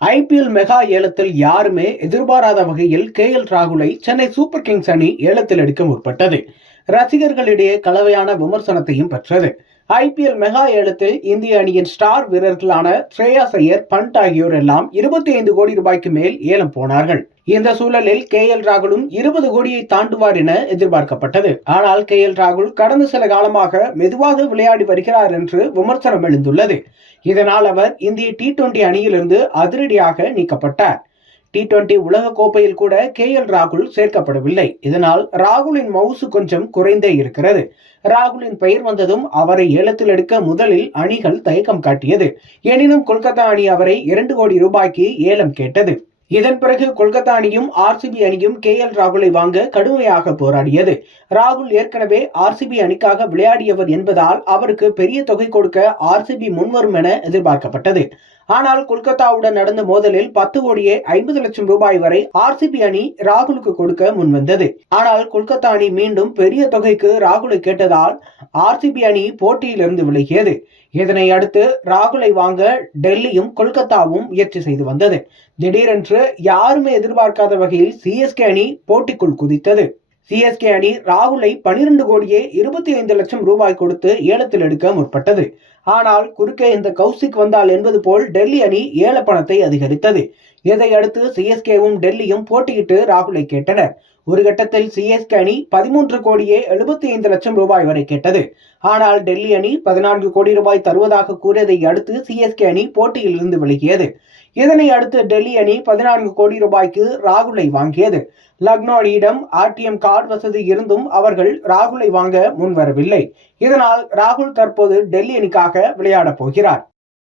IPL mega ஏலத்தில் யாருமே எதிர்பாராத வகையில் ராகுலை சென்னை சூப்பர் கிங்ஸ் அணி ஏலத்தில் எடுக்க முற்பட்டது. ரசிகர்களிடையே கலவையான விமர்சனத்தையும் பெற்றது. ஐபிஎல் மெகா ஏலத்தில் இந்திய அணியின் ஸ்டார் வீரர்களான ஸ்ரேயாஸ் ஐயர், பண்ட் ஆகியோர் எல்லாம் 25 கோடி ரூபாய்க்கு மேல் ஏலம் போனார்கள். இந்த சூழலில் ராகுலும் 20 கோடியை தாண்டுவார் என எதிர்பார்க்கப்பட்டது. ஆனால் ராகுல் கடந்த சில காலமாக மெதுவாக விளையாடி வருகிறார் என்று விமர்சனம் எழுந்துள்ளது. இதனால் அவர் இந்திய T20 அணியிலிருந்து அதிரடியாக நீக்கப்பட்டார். T20 உலக கோப்பையில் கூட ராகுல் சேர்க்கப்படவில்லை. இதனால் ராகுலின் மவுசு கொஞ்சம் குறைந்தே இருக்கிறது. ராகுலின் பெயர் வந்ததும் அவரை ஏலத்தில் எடுக்க முதலில் அணிகள் தயக்கம் காட்டியது. எனினும் கொல்கத்தா அணி அவரை 2 கோடி ரூபாய்க்கு ஏலம் கேட்டது. இதன் பிறகு கொல்கத்தா அணியும் ஆர்சிபி அணியும் ராகுலை வாங்க கடுமையாக போராடியது. ராகுல் ஏற்கனவே ஆர்சிபி அணிக்காக விளையாடியவர் என்பதால் அவருக்கு பெரிய தொகை கொடுக்க ஆர்சிபி முன்வரும் என எதிர்பார்க்கப்பட்டது. ஆனால் கொல்கத்தாவுடன் நடந்த மோதலில் 10 கோடியே 50 லட்சம் ரூபாய் வரை ஆர்சிபி அணி ராகுலுக்கு கொடுக்க முன்வந்தது. ஆனால் கொல்கத்தா அணி மீண்டும் பெரிய தொகைக்கு ராகுலை கேட்டதால் ஆர்சிபி அணி போட்டியிலிருந்து விலகியது. இதனை அடுத்து ராகுலை வாங்க டெல்லியும் கொல்கத்தாவும் முயற்சி செய்து வந்தது. திடீரென்று யாருமே எதிர்பார்க்காத வகையில் சிஎஸ்கே அணி போட்டிக்குள் குதித்தது. சிஎஸ்கே அணி ராகுலை 12 கோடியே 25 லட்சம் ரூபாய் கொடுத்து ஏலத்தில் எடுக்க முற்பட்டது. ஆனால் குறுக்கே இந்த கௌசிக் வந்தால் என்பது போல் டெல்லி அணி ஏல பணத்தை அதிகரித்தது. இதையடுத்து சிஎஸ்கேவும் டெல்லியும் போட்டியிட்டு ராகுலை கேட்டனர். ஒரு கட்டத்தில் சிஎஸ்கே அணி 13 கோடியே 75 லட்சம் ரூபாய் வரை கேட்டது. ஆனால் டெல்லி அணி 14 கோடி ரூபாய் தருவதாக கூறியதை அடுத்து சிஎஸ்கே அணி போட்டியில் இருந்து விலகியது. இதனை அடுத்து டெல்லி அணி 14 கோடி ரூபாய்க்கு ராகுலை வாங்கியது. லக்னோ அணியிடம் ஆர்டிஎம் கார்டு வசதி இருந்தும் அவர்கள் ராகுலை வாங்க முன்வரவில்லை. இதனால் ராகுல் தற்போது டெல்லி அணிக்காக விளையாடப் போகிறார்.